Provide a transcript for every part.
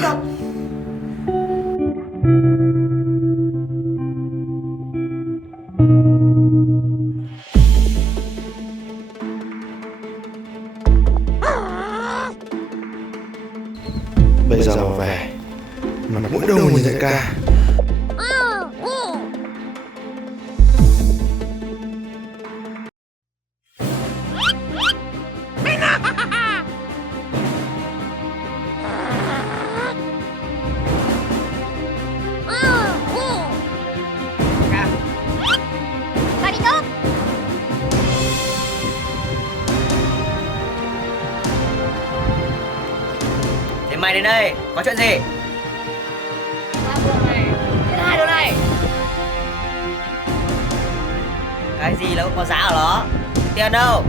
không được. Bây giờ mà về mặt mũi đâu mà nhìn đại ca. Thế mày đến đây, có chuyện gì? Ba đường này, hai đường này. Cái gì là cũng có giá ở đó. Tiền đâu?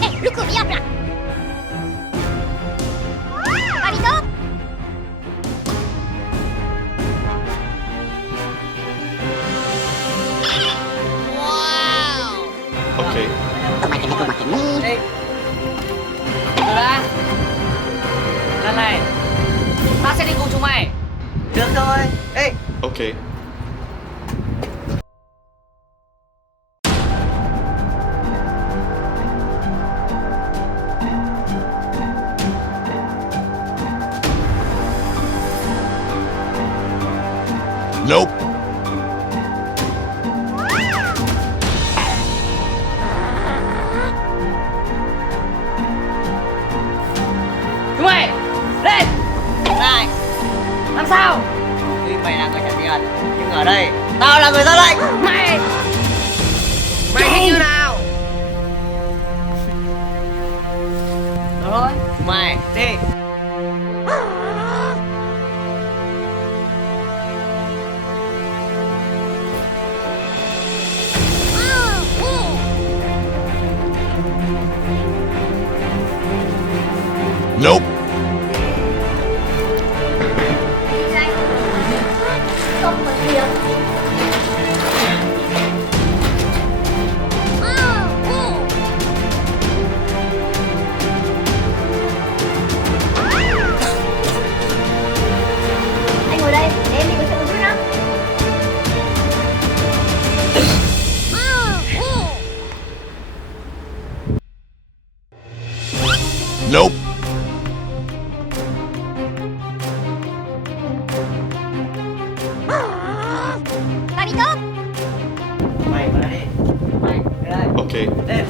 Ê, lúc cửa bị ập nè. Ba đi tốt. Wow. Ok. Tôi mặc cái đi. Đi. Được đã. Lần này, ta sẽ đi cùng chúng mày. Được thôi. Ê, Ok. Nope. Chúng mày, lên. này, Làm sao? tuy mày là người trả tiền, nhưng ở đây, tao là người ra lệnh. Mày thích như nào? Được thôi. Mày, đi. Nope. Không có tiền. Anh ngồi đây, để em đi với sự chút nào. Nope. Ta đi tốt. Mày vào đây đi. Mày, đến đây. Ok. Lên.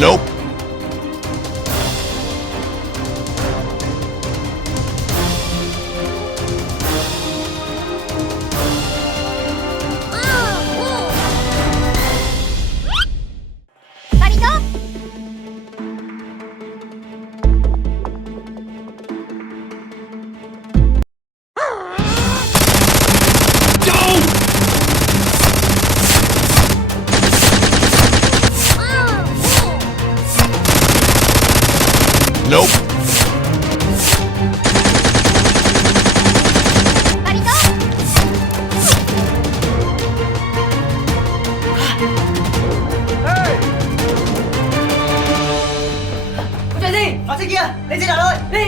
Nope. Ta đi tốt. Nope. Ta đi tốt. Có chuyện gì? Vào trên kia, lên trên đảo thôi. Đi.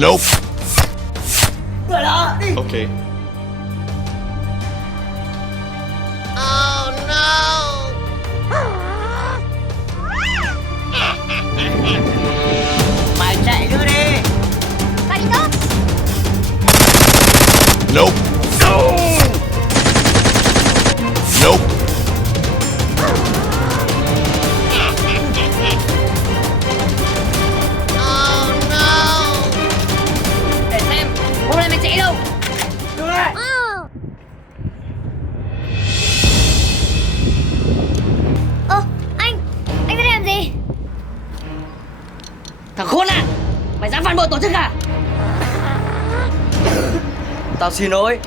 Nope. Đuổi đó, đi. Ok. Mày chạy nữa đi. Ta đi tốt. Nope. Nope. Để xem hôm nay mày chạy đâu. Đuổi. Tao xin lỗi.